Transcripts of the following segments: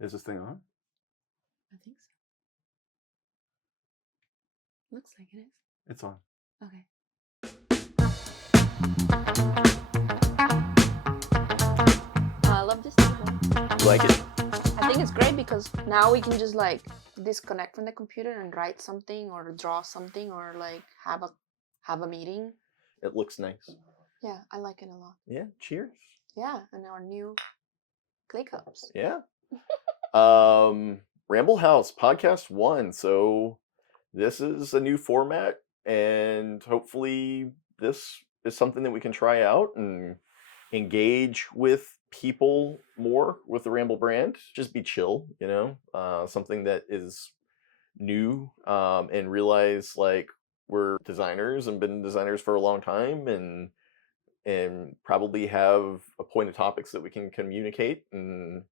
Is this thing on? I think so. Looks like it is. It's on. Okay. I love this table. You like it? I think it's great because now we can just like disconnect from the computer and write something or draw something or like have a meeting. It looks nice. Yeah, I like it a lot. Yeah. Cheers. Yeah, and our new clay cups. Yeah. Ramble House podcast 1. So this is a new format, and hopefully this is something that we can try out and engage with people more with the Ramble brand. Just be chill, something that is new, and realize like we're designers and been designers for a long time, and probably have a point of topics that we can communicate and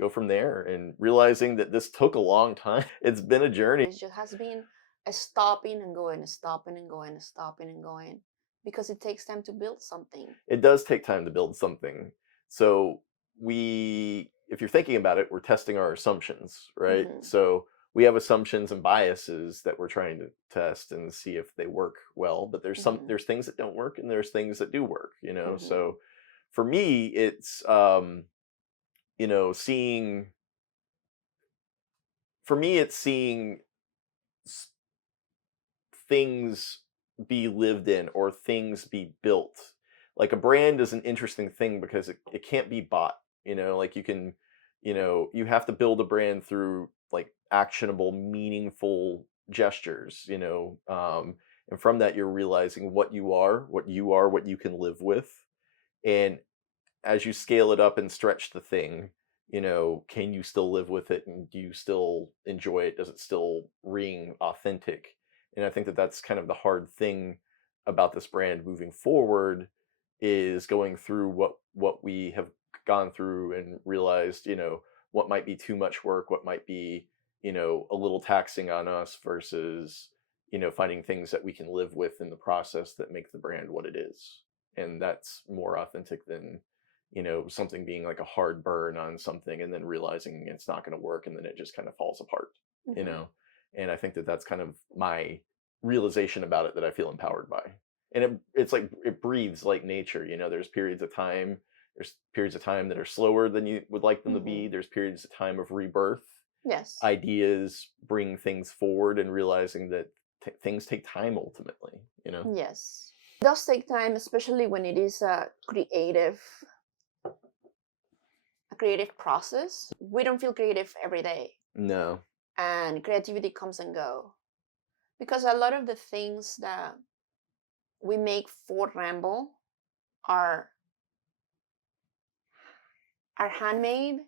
go from there, and realizing that this took a long time. It's been a journey. It just has been a stopping and going, a stopping and going, a stopping and going, because it takes time to build something. It does take time to build something. So if you're thinking about it, we're testing our assumptions, right? Mm-hmm. So we have assumptions and biases that we're trying to test and see if they work well. But there's there's things that don't work and there's things that do work, So for me, it's seeing things be lived in or things be built. Like a brand is an interesting thing because it can't be bought, like you can, you have to build a brand through like actionable, meaningful gestures, and from that you're realizing what you are, what you can live with. And as you scale it up and stretch the thing, can you still live with it, and do you still enjoy it? Does it still ring authentic? And I think that that's kind of the hard thing about this brand moving forward, is going through what we have gone through and realized, what might be too much work, what might be, a little taxing on us, versus, finding things that we can live with in the process that make the brand what it is. And that's more authentic than, something being like a hard burn on something and then realizing it's not going to work, and then it just kind of falls apart, And I think that that's kind of my realization about it that I feel empowered by. And it's like it breathes like nature, There's periods of time that are slower than you would like them to be. There's periods of time of rebirth. Yes. Ideas bring things forward, and realizing that things take time ultimately, Yes. It does take time, especially when it is a creative process. We don't feel creative every day. No. And creativity comes and go. Because a lot of the things that we make for Ramble are handmade,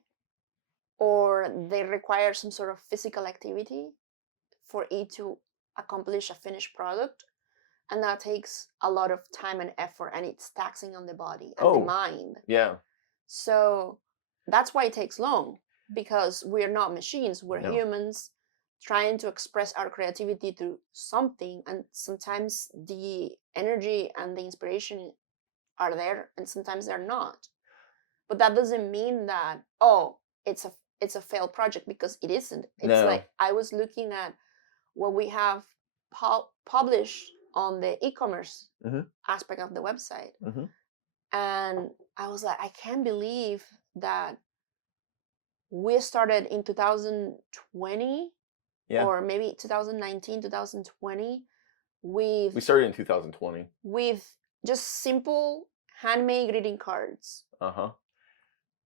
or they require some sort of physical activity for it to accomplish a finished product. And that takes a lot of time and effort, and it's taxing on the body and the mind. Yeah. So that's why it takes long, because we're not machines. We're humans trying to express our creativity through something, and sometimes the energy and the inspiration are there, and sometimes they're not. But that doesn't mean that it's a failed project, because it isn't. It's like I was looking at what we have published on the e-commerce aspect of the website, and I was like, I can't believe that we started in 2020, or maybe 2019, 2020. We started in 2020 with just simple handmade greeting cards.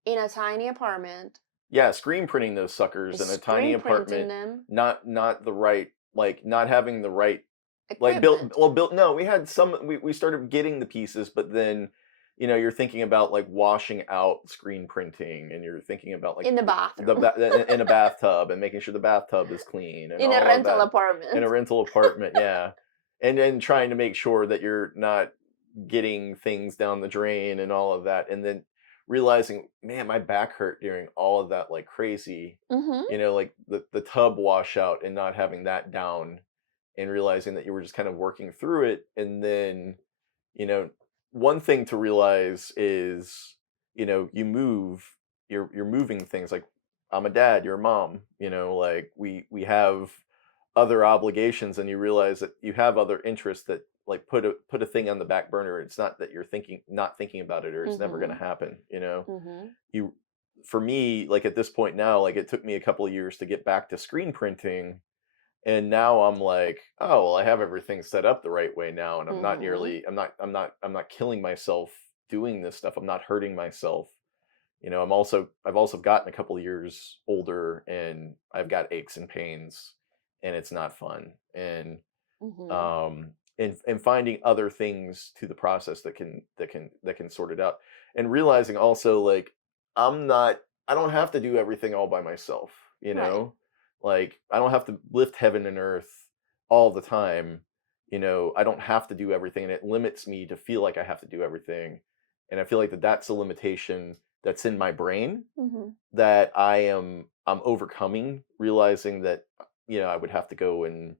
In a tiny apartment. Yeah, screen printing those suckers in a tiny apartment. Them. Not the right, like not having the right equipment. No, we had some. We started getting the pieces, but then, you're thinking about like washing out screen printing, and you're thinking about like in the bathroom, in a bathtub, and making sure the bathtub is clean. And in a rental apartment. In a rental apartment, yeah, and then trying to make sure that you're not getting things down the drain and all of that, and then realizing, man, my back hurt during all of that like crazy. Like the tub washout and not having that down, and realizing that you were just kind of working through it. And then, one thing to realize is, you're moving things. Like I'm a dad, you're a mom, like we have other obligations, and you realize that you have other interests that like put a thing on the back burner. It's not that you're not thinking about it, or it's never going to Mhm. happen. Mhm. You For me, like at this point now, like it took me a couple of years to get back to screen printing, and now I'm like, oh, well, I have everything set up the right way now, and Mhm. I'm not killing myself doing this stuff. I'm not hurting myself. I've also gotten a couple of years older, and I've got aches and pains, and it's not fun. Mhm. And finding other things to the process that can sort it out, and realizing also like I don't have to do everything all by myself, you Right. know? Like I don't have to lift heaven and earth all the time. I don't have to do everything, and it limits me to feel like I have to do everything. And I feel like that's a limitation that's in my brain Mhm. that I'm overcoming, realizing that I would have to go and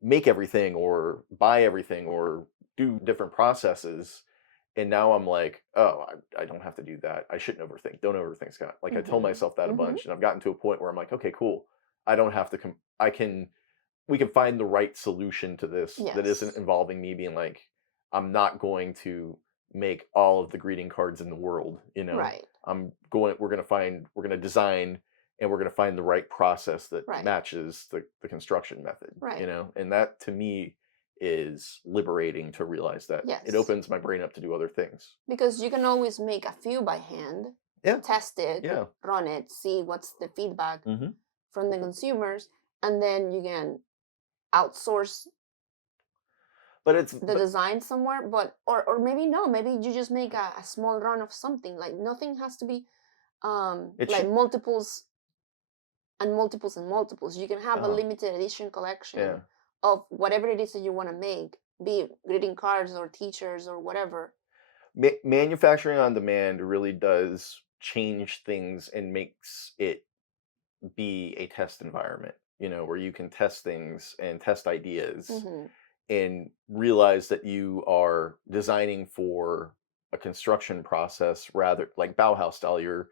make everything or buy everything or do different processes. And now I'm like, oh, I don't have to do that. I shouldn't overthink. Don't overthink, Scott. Like I tell Mhm. myself that a Mhm. bunch, and I've gotten to a point where I'm like, okay, cool. I don't have to I can we can find the right solution to this that isn't Yes. involving me being like, I'm not going to make all of the greeting cards in the world. Right. We're gonna design, and we're gonna find the right process that Right. matches the construction method. Right. And that to me is liberating to realize that it Yes. opens my brain up to do other things. Because you can always make a few by hand, Yeah. test it, Yeah. run it, see what's the feedback Hmm. from the consumers, and then you can outsource But it's the but design somewhere. But or maybe no, maybe you just make a small run of something. Like nothing has to be it like should. multiples and multiples and multiples. You can have a uh limited edition yeah. collection of whatever it is that you want to make, be it greeting cards or t-shirts or whatever. Manufacturing on demand really does change things and makes it be a test environment, where you can test things and test ideas Hmm. and realize that you are designing for a construction process rather like Bauhaus style. Your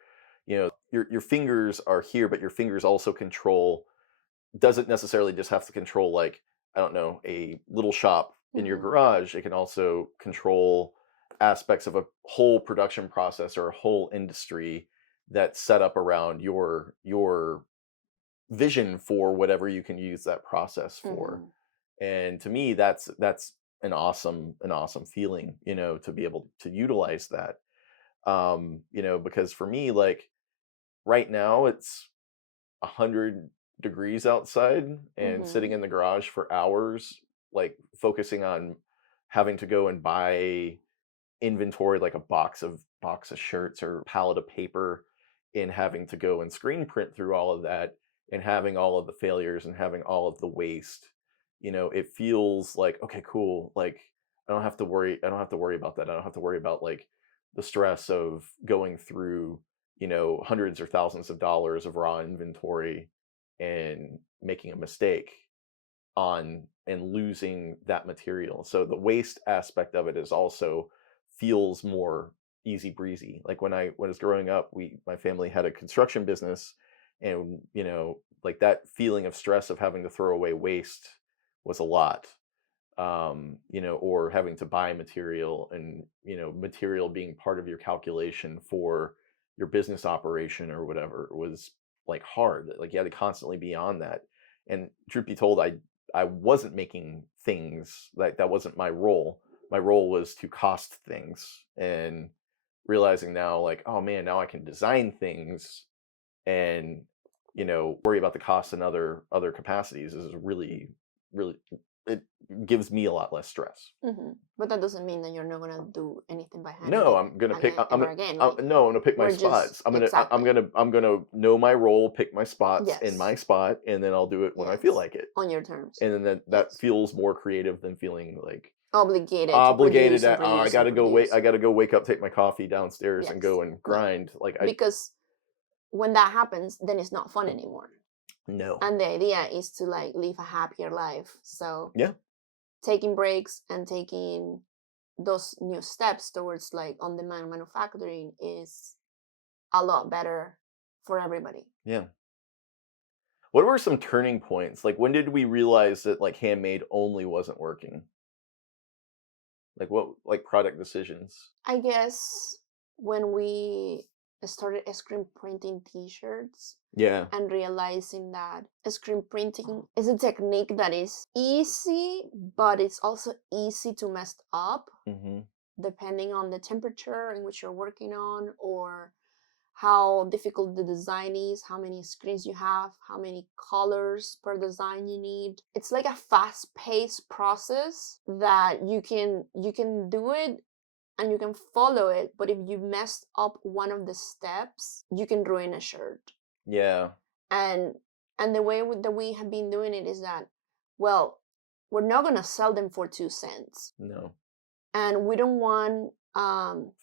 fingers are here, but your fingers also control doesn't necessarily just have to control like I don't know a little shop in your Hmm. garage. It can also control aspects of a whole production process or a whole industry that's set up around your vision for whatever you can use that process for. Hmm. And to me, that's an awesome feeling, to be able to utilize that. Because for me, like right now, it's 100 degrees outside, and sitting Hmm. in the garage for hours, like focusing on having to go and buy inventory like a box of shirts or pallet of paper, and having to go and screen print through all of that, and having all of the failures and having all of the waste. It feels like, okay, cool, like I don't have to worry about that. I don't have to worry about like the stress of going through hundreds or thousands of dollars of raw inventory and making a mistake on and losing that material. So the waste aspect of it is also feels more easy breezy. Like when I was growing up, my family had a construction business, and like that feeling of stress of having to throw away waste was a lot. Or having to buy material, and material being part of your calculation for your business operation or whatever was like hard. Like you had to constantly be on that. And truth be told, I wasn't making things, like that wasn't my role. My role was to cost things, and realizing now like, oh man, now I can design things and worry about the costs and other capacities is really it gives me a lot less stress. But that doesn't mean that you're not gonna do anything by hand No, I'm gonna pick. again, ever again. Like No, I'm gonna pick my we're just spots. exactly. I'm gonna know my role, pick my spots in my Yes. spot, and then I'll do it when I feel Yes. like it. On your terms. And then that Yes. feels more creative than feeling like Obligated to obligated produce and at, oh, produce and I produce. gotta go wake up, take my coffee downstairs, and Yes. go and No. grind. Like I Because when that happens, then it's not fun anymore. no. And the idea is to like live a happier life. So Yeah. taking breaks and taking those new steps towards like on demand manufacturing is a lot better for everybody. Yeah. What were some turning points? Like, when did we realize that like handmade only wasn't working? Like what, like product decisions? I guess when we started screen printing t-shirts Yeah. and realizing that screen printing is a technique that is easy, but it's also easy to mess up Mm-hmm. depending on the temperature in which you're working on, or how difficult the design is, how many screens you have, how many colors per design you need. It's like a fast-paced process that you can do it and you can follow it, but if you messed up one of the steps, you can ruin a shirt. Yeah. And the way that we have been doing it is that, well, we're not gonna sell them for 2 cents, No. and we don't want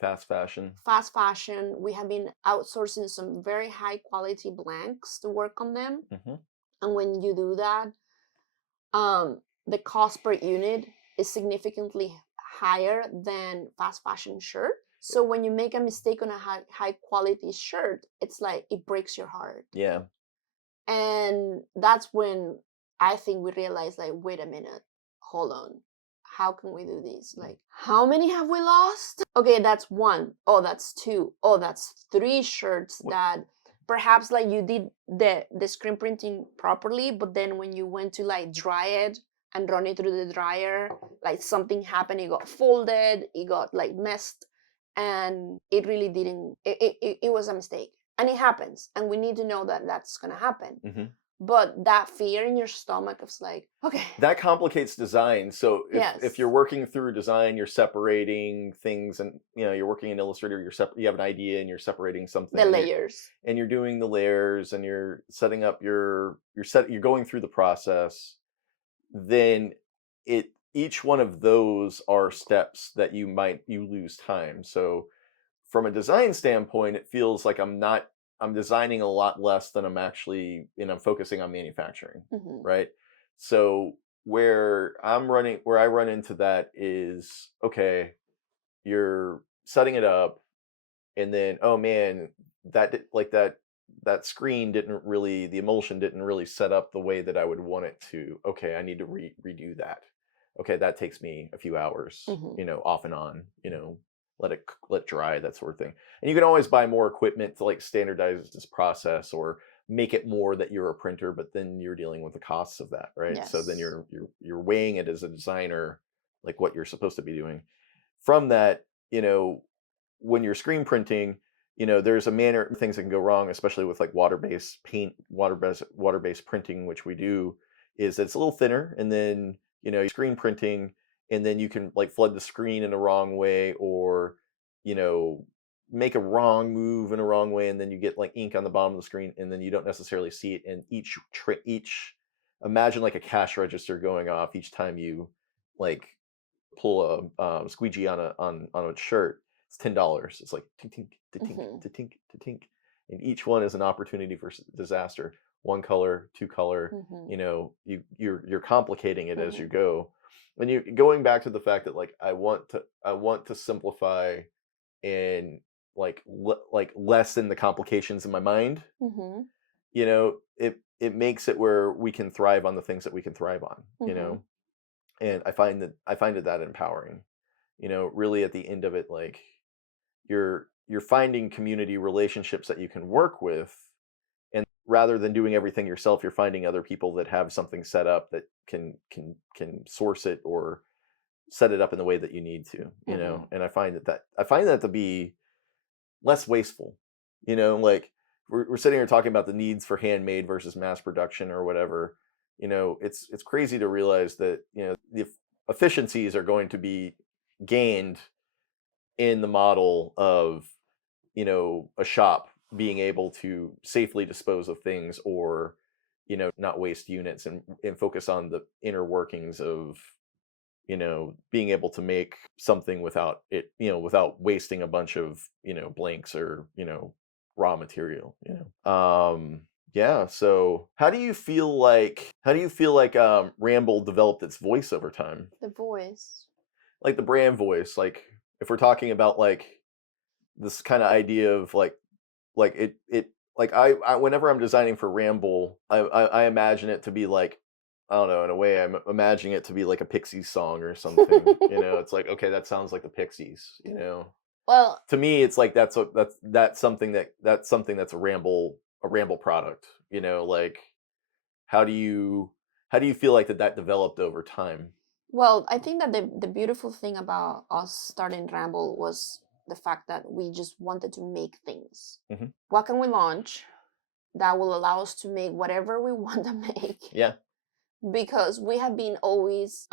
Fast fashion. fast fashion. We have been outsourcing some very high quality blanks to work on them, Mm-hmm. and when you do that, the cost per unit is significantly higher than fast fashion shirt. So when you make a mistake on a high quality shirt, it's like it breaks your heart. Yeah. And that's when I think we realized, like, wait a minute, hold on. How can we do this? Like, how many have we lost? Okay, that's one. Oh, that's two. Oh, that's three shirts that perhaps like you did the screen printing properly, but then when you went to like dry it and run it through the dryer, like something happened, it got folded, it got like messed, and it really didn't, it was a mistake. And it happens, and we need to know that that's gonna happen. Mm-hmm. But that fear in your stomach is like, okay, That complicates design. So if yes, you're working through design, you're separating things, and you're working in Illustrator, you have an idea and you're separating something, the and layers. you're doing the layers, and you're setting up you're going through the process. Then each one of those are steps that you lose time. So from a design standpoint, it feels like I'm designing a lot less than I'm actually, I'm focusing on manufacturing, Hmm. right? So where I run into that is, okay, you're setting it up, and then, oh man, that screen didn't really, the emulsion didn't really set up the way that I would want it to. Okay, I need to redo that. Okay, that takes me a few hours, Hmm. off and on, let dry, that sort of thing. And you can always buy more equipment to like standardize this process or make it more that you're a printer, but then you're dealing with the costs of that, right? So then Yes. you're weighing it as a designer, like what you're supposed to be doing. From that, when you're screen printing, there's a manner things that can go wrong, especially with like water-based paint, water-based printing, which we do, is that it's a little thinner, and then you're screen printing, and then you can like flood the screen in a wrong way, or you know make a wrong move in a wrong way, and then you get like ink on the bottom of the screen, and then you don't necessarily see it. And each imagine like a cash register going off each time you like pull a squeegee on a shirt. It's $10. It's like tink tink to tink Hmm. to tink to tink, and each one is an opportunity for disaster. One color, two color. Hmm. You're complicating it as Hmm. you go, and you going back to the fact that like I want to simplify and like lessen the complications in my mind. Hmm. It makes it where we can thrive on the things that we can thrive on. Hmm. And I find that empowering. Really at the end of it, like you're finding community relationships that you can work with, and rather than doing everything yourself, you're finding other people that have something set up that can source it or set it up in the way that you need to. Hmm. And I find that to be less wasteful. Like we're sitting here talking about the needs for handmade versus mass production or whatever. It's crazy to realize that the efficiencies are going to be gained in the model of a shop being able to safely dispose of things, or not waste units, and focus on the inner workings of being able to make something without it, without wasting a bunch of blanks or raw material. Yeah. So how do you feel like Ramble developed its voice over time? The voice. Like the brand voice, like if we're talking about like this kind of idea of like it like I whenever I'm designing for Ramble, I imagine it to be like, I don't know, in a way I'm imagining it to be like a Pixies song or something. It's like, okay, that sounds like the Pixies. Well, To me, it's like that's something that's a Ramble product. Like how do you feel like that developed over time? well, I think that the beautiful thing about us starting Ramble was the fact that we just wanted to make things. Hmm. What can we launch that will allow us to make whatever we want to make? Yeah, Because we have been always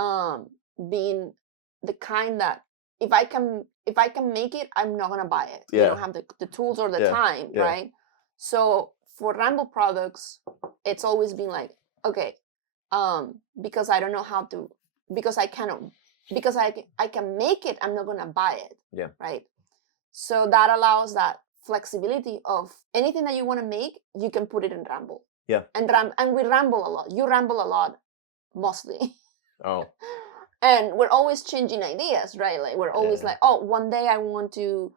being the kind that if I can make it, I'm not gonna buy it. We don't yeah, have the tools or the yeah, time, yeah, right? So for Ramble products, it's always been like, okay, because I don't know how to, because I cannot, because I can make it, I'm not gonna buy it, yeah, right? So that allows that flexibility of anything that you want to make, you can put it in Ramble. yeah. And we ramble a lot. You ramble a lot, mostly. Oh, And we're always changing ideas, right? Like we're always yeah, like, oh, one day I want to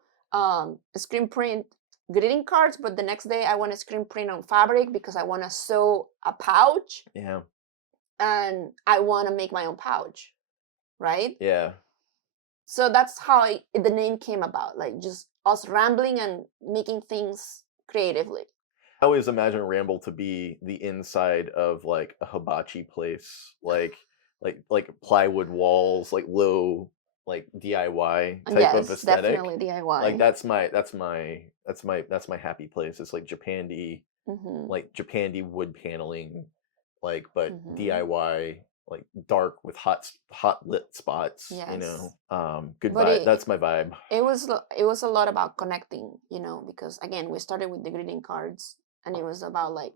screen print greeting cards, but the next day I want to screen print on fabric because I want to sew a pouch yeah, and I want to make my own pouch, right? yeah. So that's how the name came about, like just us rambling and making things creatively. I always imagine Ramble to be the inside of like a hibachi place, like plywood walls, like low, like DIY And type of yes, aesthetic. definitely Like DIY. that's my happy place. It's like Mm-hmm. Japandi wood paneling, like but Mm-hmm. DIY, like dark with hot lit spots. Yes. Good But vibe. That's my vibe. it was a lot about connecting, because again, we started with the greeting cards, and it was about like,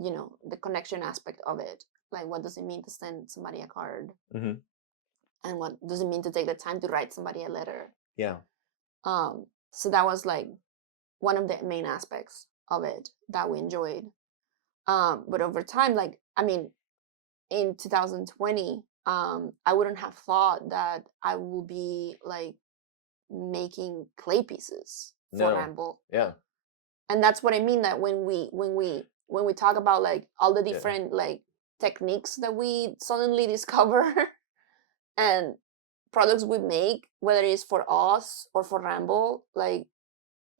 the connection aspect of it. Like, what does it mean to send somebody a card, Hmm. and what does it mean to take the time to write somebody a letter? Yeah. So that was like one of the main aspects of it that we enjoyed. But over time, like, I mean, in 2020, I wouldn't have thought that I would be like making clay pieces for No. Ramble. Yeah. And that's what I mean, that when we talk about like all the Yeah. different like techniques that we suddenly discover and products we make, whether it's for us or for Ramble, like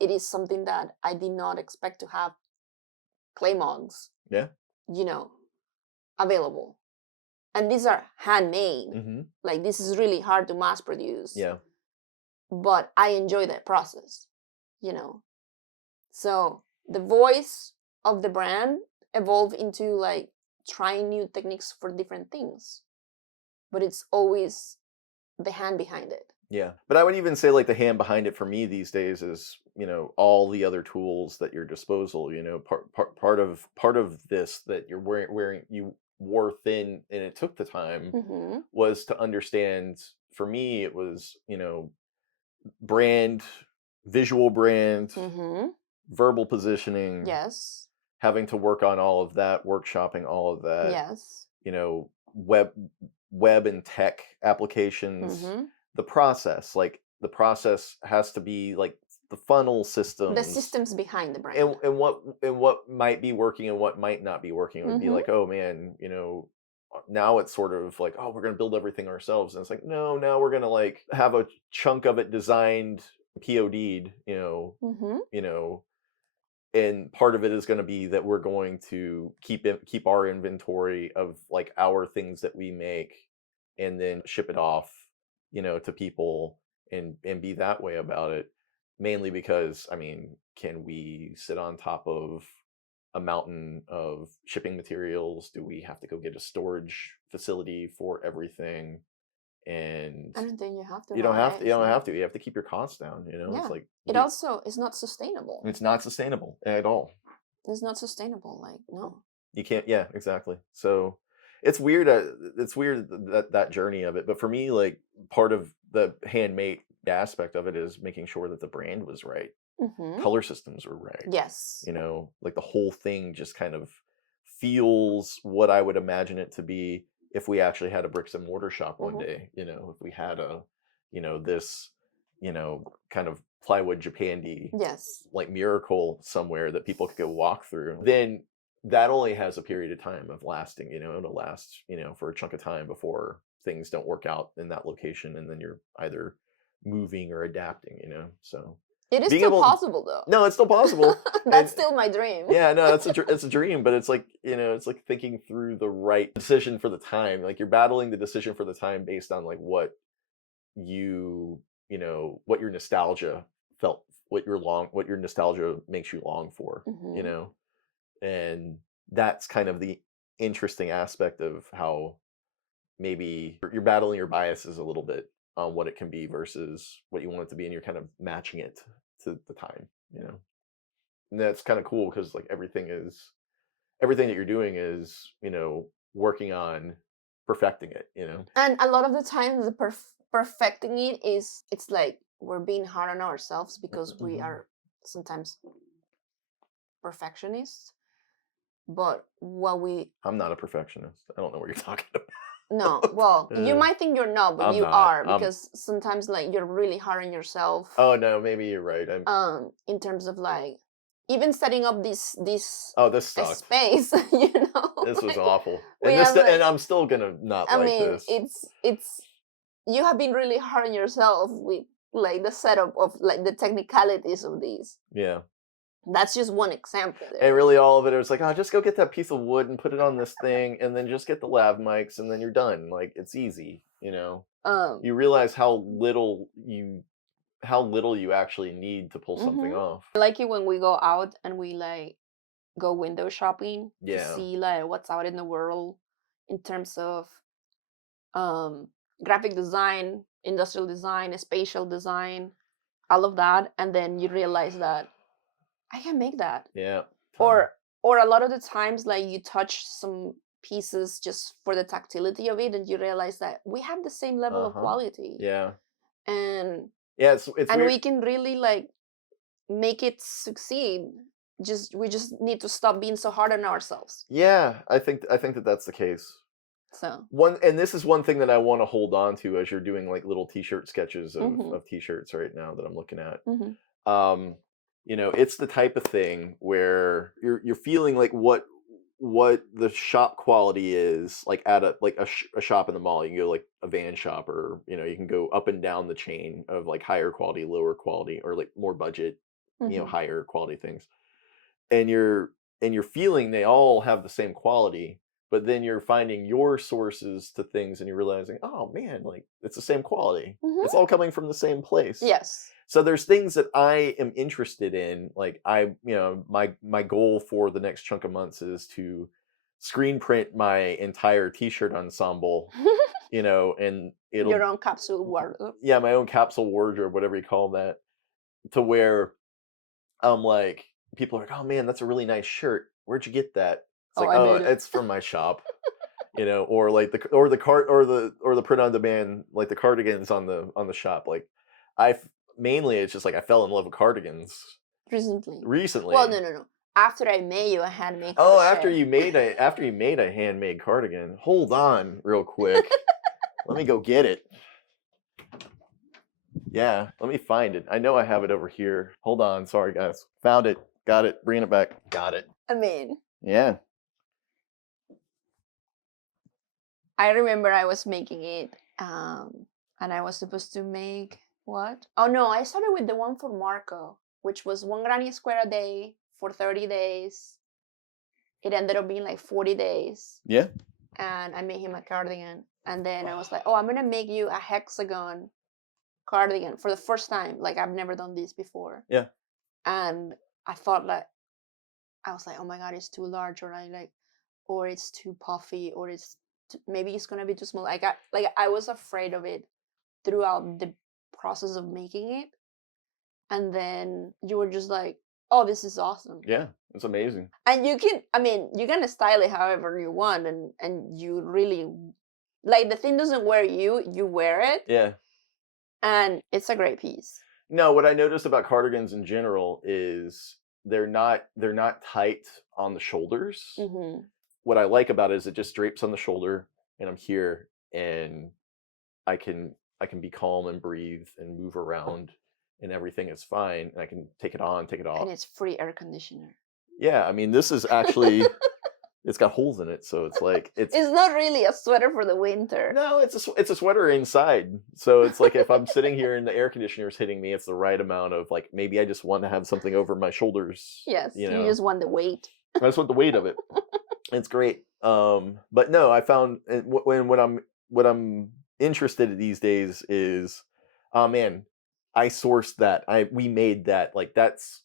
it is something that I did not expect to have clay mugs, Yeah. you know, available. And these are handmade. Hmm. Like this is really hard to mass produce, Yeah. but I enjoy that process, you know. So the voice of the brand evolved into like trying new techniques for different things, but it's always the hand behind it. Yeah, but I would even say like the hand behind it for me these days is, all the other tools at your disposal. Part of this that you're wearing you wore thin, and it took the time Mm-hmm. was to understand. For me, it was brand, visual brand, Mm-hmm. verbal positioning, Yes. having to work on all of that, workshopping all of that. Yes. Web and tech applications, Mm-hmm. the process has to be like the funnel The systems, systems behind the and brand. what might be working and what might not be working. It would be Mm-hmm. like, oh man, now it's sort of like, oh, we're going to build everything ourselves, and it's like, no, now we're going to like have a chunk of it designed, POD'd, Mm-hmm. you know and part of it is going to be that we're going to keep our inventory of like our things that we make, and then ship it off, to people, and be that way about it. Mainly because, I mean, can we sit on top of a mountain of shipping materials? Do we have to go get a storage facility for everything? And I don't think you have to, you don't have to. right? You don't So have to. You have to keep your costs down. It's yeah, like it also is not sustainable. it's not sustainable at all. It's not sustainable. Like no. You can't, yeah, exactly. So it's weird. It's weird that journey of it. But for me, like part of the handmade aspect of it is making sure that the brand was right, Mm-hmm. color systems were right. Yes. Like the whole thing just kind of feels what I would imagine it to be if we actually had a bricks and mortar shop one Mm-hmm. day. If we had a, this kind of plywood Japandi Yes. like miracle somewhere that people could go walk through, then that only has a period of time of lasting. It'll last, for a chunk of time before things don't work out in that location, and then you're either moving or adapting. So It is being still able, possible though. no, it's still possible, and That's still my dream. yeah, no, it's a dream, but it's like, it's like thinking through the right decision for the time. Like you're battling the decision for the time based on like you what your nostalgia felt, what your nostalgia makes you long for, you Hmm. know, and that's kind of the interesting aspect of how maybe you're battling your biases a little bit on what it can be versus what you want it to be, and you're kind of matching it to the time, and that's kind of cool because like everything that you're doing is working on perfecting it, And a lot of the time, the perfecting it's like we're being hard on ourselves because we Mhm. are sometimes perfectionists. But what we I'm not a perfectionist. I don't know what you're talking no, about. well, you might think you're not, but I'm you not. are because sometimes like you're really hard on yourself. Oh no, maybe you're right. In terms of like even setting up this Oh, this a sucked. space, This was like awful. we And have and like I'm still gonna not I like mean, this. it's you have been really hard on yourself with like the setup of like the technicalities of these. Yeah. That's just one example And there. really all of it was like, oh, just go get that piece of wood and put it on this thing, and then just get the lav mics, and then you're done. Like it's easy. Um, You realize how little you actually need to pull something mhm. off. I like it when we go out and we like go window shopping to Yeah. see like what's out in the world in terms of um graphic design, industrial design, spatial design, all of that, and then you realize that I can make that. Yeah. Ton. Or a lot of the times like you touch some pieces just for the tactility of it and you realize that we have the same level of Uh-huh. quality Yeah. and Yeah, it's and weird. we can really like make it succeed. Just we just need to stop being so hard on ourselves. Yeah, I think that that's the case. So This is one thing that I want to hold on to as you're doing like little t-shirt sketches of mhm, t-shirts right now that I'm looking at. mhm, Um, it's the type of thing where you're feeling like what the shop quality is like at a shop in the mall. You can go like a van shop, or you can go up and down the chain of like higher quality, lower quality, or like more budget, mhm, higher quality things. And you're feeling they all have the same quality, but then you're finding your sources to things, and you're realizing, oh man, like it's the same quality, mhm. it's all coming from the same place. Yes. So there's things that I am interested in, like my goal for the next chunk of months is to screen print my entire t-shirt ensemble, and Your it'll own capsule wardrobe. yeah, my own capsule wardrobe, whatever you call that, to where like people are like, "Oh man, that's a really nice shirt. Where'd you get that?" It's Oh, like, I "Oh, made it. it's from my shop." Or like the cart or the print on demand, like the cardigans on the shop. Like I mainly it's just like I fell in love with cardigans Recently. Well, recently. no, no, no. After I made you a handmade Oh, crochet. after you made a handmade cardigan. Hold on real quick. Let me go get it. Yeah, let me find it. I know I have it over here. Hold on. Sorry guys. Found it. Got it. Bringing it back. Got it. I mean, Yeah. I remember I was making it, and I was supposed to make what? Oh no, I started with the one for Marco, which was one granny square a day for 30 days. It ended up being like 40 days, Yeah. and I made him a cardigan. And then I was like, oh, I'm gonna make you a hexagon cardigan for the first time. Like I've never done this before. Yeah. And I thought like I was like, oh my god, it's too large, or I like, or it's too puffy, or maybe it's gonna be too small. I was afraid of it throughout the process of making it, and then you were just like, oh, this is awesome. Yeah. It's amazing. And I mean, you can style it however you want, and you really like the thing doesn't wear you, you wear it, Yeah. and it's a great piece. No, what I noticed about cardigans in general is they're not tight on the shoulders. Hmm. What I like about it is it just drapes on the shoulder, and I'm here, and I can I can be calm and breathe and move around, and everything is fine. And I can take it on, take it And off. it's free air conditioner. Yeah, I mean, this is actually it's got holes in it, so it's like It's not really a sweater for the winter. no, it's a sweater inside. So it's like if I'm sitting here and the air conditioner is hitting me, it's the right amount of like maybe I just want to have something over my shoulders. Yes, You you know, just want the weight. I just want the weight of it. It's great. But no, I found when what I'm interested in these days is, oh man, I sourced that. We made that. Like that's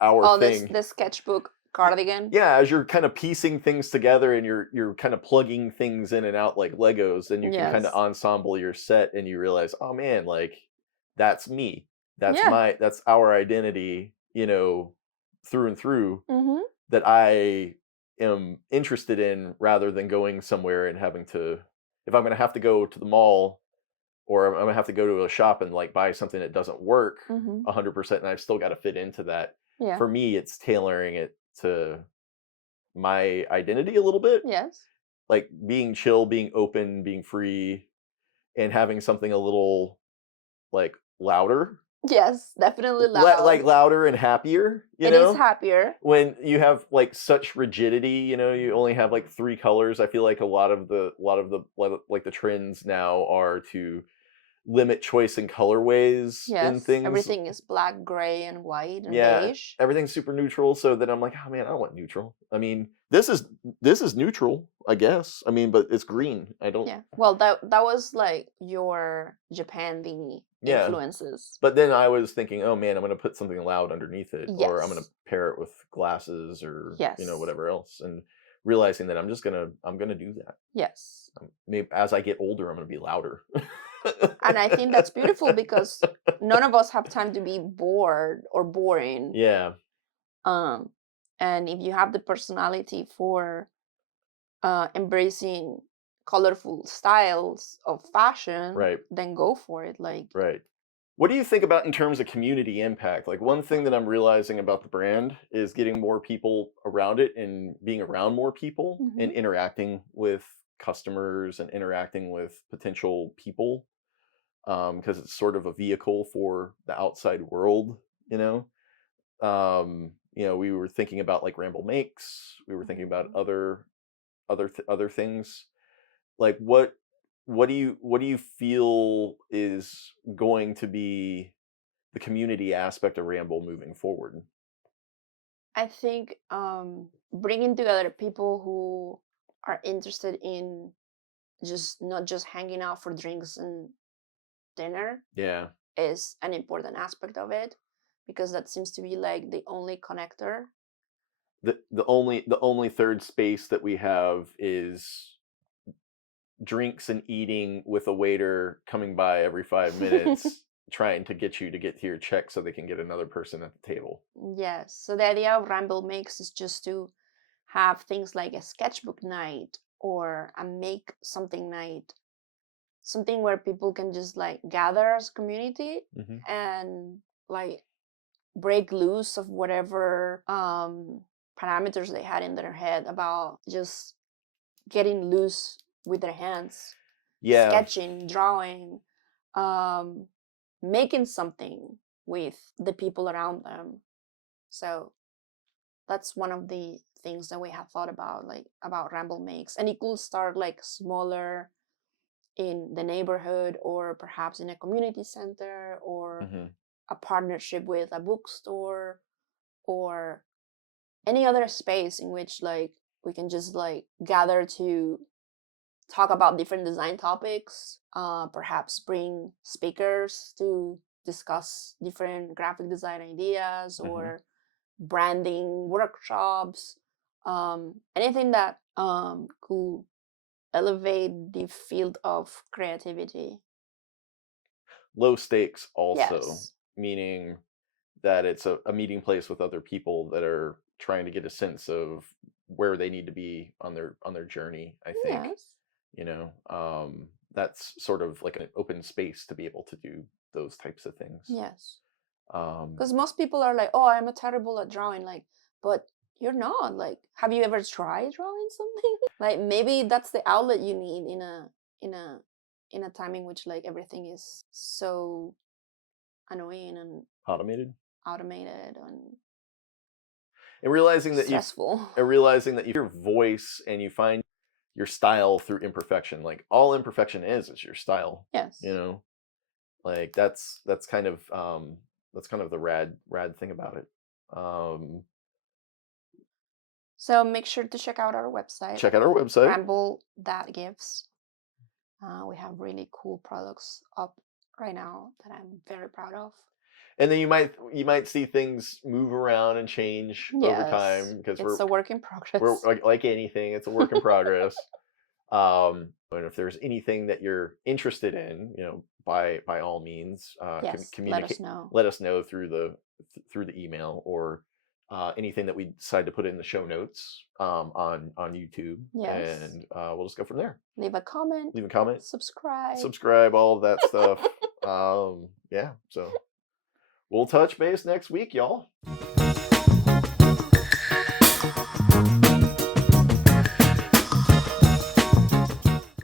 our Oh, this thing. the sketchbook cardigan. Yeah, as you're kind of piecing things together and you're kind of plugging things in and out like Legos, and you can kind of Yes. ensemble your set, and you realize, oh man, like that's me. Yeah. That's our identity, through and through, Mm-hmm. that I am interested in, rather than going somewhere and having to, if I'm going to have to go to the mall, or I'm going to have to go to a shop and like buy something that doesn't work Mm-hmm. 100%, and I've still got to fit into that. Yeah. For me, it's tailoring it to my identity a little bit, Yes. like being chill, being open, being free, and having something a little like louder, Yes, definitely loud. like louder and happier, It is happier. when you have like such rigidity, you only have like three colors. I feel like a lot of the like the trends now are to limit choice and colorways in Yes, things. everything is black, gray, and white and Yeah, beige. everything's super neutral, so that I'm like, oh man, I don't want neutral. I mean, this is neutral, I guess. I mean, but it's green. I don't. Yeah. Well, that was like your Japan thingy Yeah. influences. But then I was thinking, oh man, I'm gonna put something loud underneath it, or I'm gonna Yes. pair it with glasses, or Yes. whatever else, and realizing that I'm gonna do that. Yes. Maybe as I get older, I'm gonna be louder. And I think that's beautiful because none of us have time to be bored or boring. Yeah. Um, and if you have the personality for embracing colorful styles of fashion, Right. then go for it. Like, Right. What do you think about in terms of community impact? Like one thing that I'm realizing about the brand is getting more people around it, and being around more people, and mhm. interacting with customers and interacting with potential people, because it's sort of a vehicle for the outside world, you know. We were thinking about like Ramble Makes. We were thinking about Mhm. other things. Like what do you feel is going to be the community aspect of Ramble moving forward? I think bringing together people who are interested in just not just hanging out for drinks and dinner Yeah. is an important aspect of it because that seems to be like the only connector. The only third space that we have is drinks and eating, with a waiter coming by every 5 minutes trying to get you to get to your check so they can get another person at the table. Yes. So the idea of Ramble Makes is just to have things like a sketchbook night or a make something night, something where people can just like gather as a community Hmm. and like break loose of whatever parameters they had in their head about just getting loose with their hands, Yeah. sketching, drawing, um, making something with the people around them. So that's one of the things that we have thought about, like about Ramble Makes. And it could start like smaller in the neighborhood or perhaps in a community center or Hmm. a partnership with a bookstore or any other space in which like we can just like gather to talk about different design topics, perhaps bring speakers to discuss different graphic design ideas Hmm. or branding workshops, anything that could elevate the field of creativity. Low stakes also, Yes. meaning that it's a meeting place with other people that are trying to get a sense of where they need to be on their journey, I think. Yes. That's sort of like an open space to be able to do those types of things. Yes. um Because most people are like, "Oh, I'm a terrible at drawing." Like, but you're not. Like, have you ever tried drawing something? Like, maybe that's the outlet you need in a in a time in which like everything is so annoying and Automated. automated and And realizing that stressful. you your voice and you find your style through imperfection. Like all imperfection is your style. Yes. You know, like that's kind of the rad thing about it. Um, So make sure to check out our website, check out our website. Ramble That Gives. We have really cool products up right now that I'm very proud of. And then you might see things move around and change over time because it's a work in progress. we're like anything, it's a work in progress. And if there's anything that you're interested in, by all means, Yes, communicate. let us know. Let us know through the email or anything that we decide to put in the show notes on YouTube. Yes. And we'll just go from there. Leave a comment. Subscribe, all of that stuff. Yeah. So we'll touch base next week, y'all.